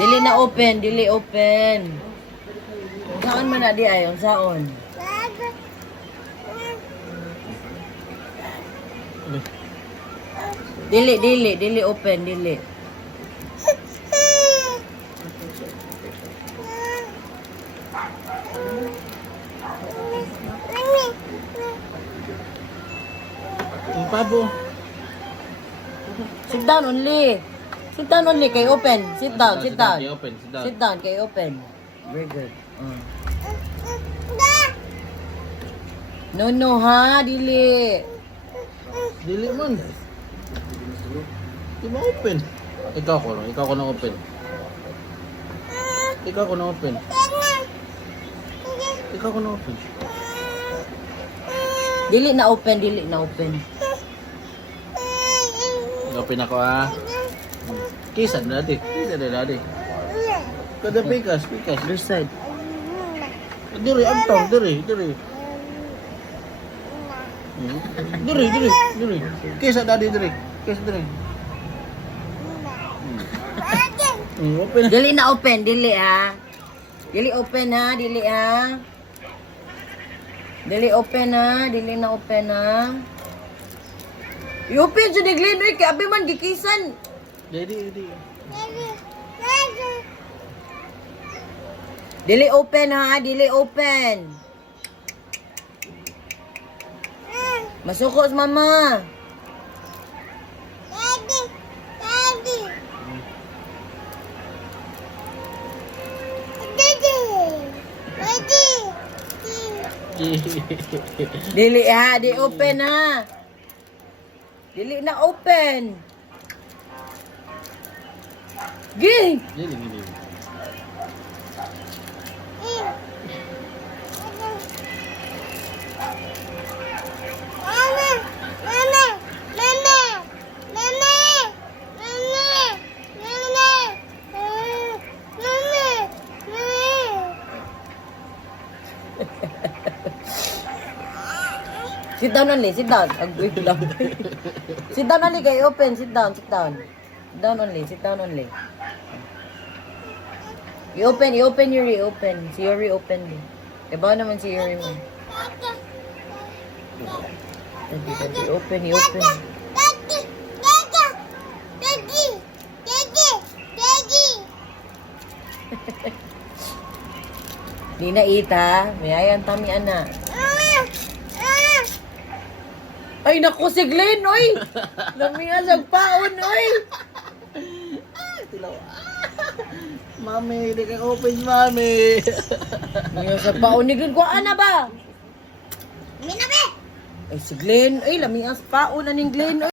Dili na open, dili open. Saan man na di ayon, saon? Dili open, dili. Ang pabo. Sit down only. Sit down only kay open. Sit down, sit down. Kay open, sit down. Sit down kay open. Very good. No ha, dili. Dili man. Di ba open? Ikaw ko na open. Ikaw ko na open. Ikaw ko na open. Dili na open, dili na open. Open ako ah. Kisa na dati. Kada pikas. Other side. Diri, antong, diri. Diri. Kisa dadi diri. Kisa diri. Open. Dili na open, dili ha. Dili open ha, dili ha. Dili open ha, dili na open ha. I-open sa digli no kay abi man gikisan. Didi. Dili open ha, dili open. Masuko sa mama. Dili ha, di open ha. Dili na open. Gi! Dili. Sit down only, sit down. Wait lang. Sit down only, kay open. Sit down. Sit down only. I-open Yuri, open. Si Yuri open din. Iba naman si Yuri mo. Daddy, open. Di na ita, may ayan tami ana. Ay naku si Glenn, oy! Lamihan nagpaon, oy! Mami, di ka open, mami. Lamihan nagpaon ni Glenn, kuhaan na ba? Ay si Glenn, ay lamihan nagpaon na ni Glenn, oy!